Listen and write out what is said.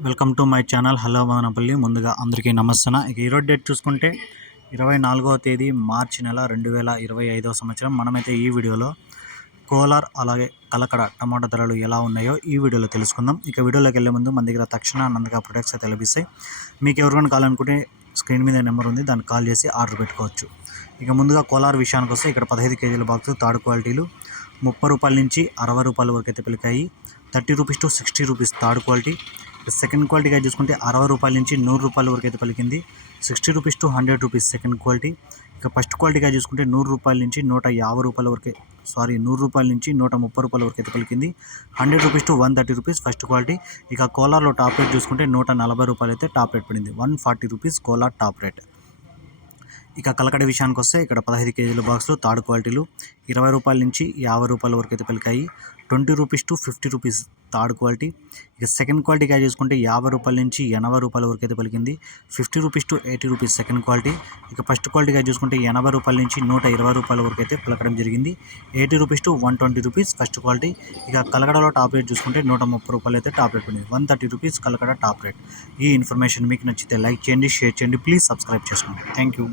Welcome to my channel hello Madanapalle. ముందుగా అందరికీ నమస్తే. ఇక ఈరోజు డేట్ చూసుకుంటే 24వ తేదీ మార్చి నెల 2025వ సంవత్సరం. మనమైతే ఈ వీడియోలో కోలార్ అలాగే కలకడ టమాటా ధరలు ఎలా ఉన్నాయో ఈ వీడియోలో తెలుసుకుందాం. ఇక వీడియోలోకి వెళ్ళే ముందు మన దగ్గర తక్షణ నందక ప్రొడక్ట్స్ అయితే లభిస్తాయి. మీకు ఎవరికైనా కావాలనుకుంటే స్క్రీన్ మీద నెంబర్ ఉంది, దాన్ని కాల్ చేసి ఆర్డర్ పెట్టుకోవచ్చు. ఇక ముందుగా కోలార్ విషయానికి వస్తే ఇక్కడ 15 కేజీల బాక్స్ థర్డ్ క్వాలిటీలు 30 రూపాయల నుంచి 60 రూపాయల వరకు అయితే పలికాయి. 30 rupees to 60 rupees third quality. Second క్వాలిటీగా చూసుకుంటే 60 రూపాయల నుంచి 100 రూపాయల వరకు అయితే పలికింది. 60 rupees to 100 rupees second quality. ఇక ఫస్ట్ క్వాలిటీగా చూసుకుంటే 100 రూపాయల నుంచి 150 రూపాయల వరకు 100 రూపాయల నుంచి 130 రూపాయల వరకు అయితే పలికింది. 100 rupees to 130 rupees first quality. ఇక కోలార్లో టాప్ రేట్ చూసుకుంటే 140 రూపాయలు అయితే టాప్ రేట్ పడింది. 140 రూపీస్ కోలార్ టాప్ రేట్. ఇక కలకడ విషయానికి వస్తే ఇక్కడ 15 కేజీల బాక్స్లో థర్డ్ క్వాలిటీలు 20 రూపాయల నుంచి 50 రూపాయల వరకు అయితే పలికాయి. 20 rupees to 50 rupees third quality. ఇక సెకండ్ క్వాలిటీగా చూసుకుంటే 50 రూపాయల నుంచి 80 రూపాయల వరకు అయితే పలికింది. 50 rupees to 80 rupees second quality. ఇక ఫస్ట్ క్వాలిటీగా చూసుకుంటే 80 రూపాయల నుంచి 120 రూపాయల వరకు అయితే పలకడం జరిగింది. 80 rupees to 120 rupees first quality. ఇక కలకడలో టాప్ రేట్ చూసుకుంటే 130 రూపాయలు అయితే టాప్ రేట్ పడింది. 130 రూపీస్ కలకడ టాప్ రేట్. ఈ ఇన్ఫర్మేషన్ మీకు నచ్చితే లైక్ చేయండి, షేర్ చేయండి, ప్లీజ్ సబ్స్క్రైబ్ చేసుకోండి. Thank you.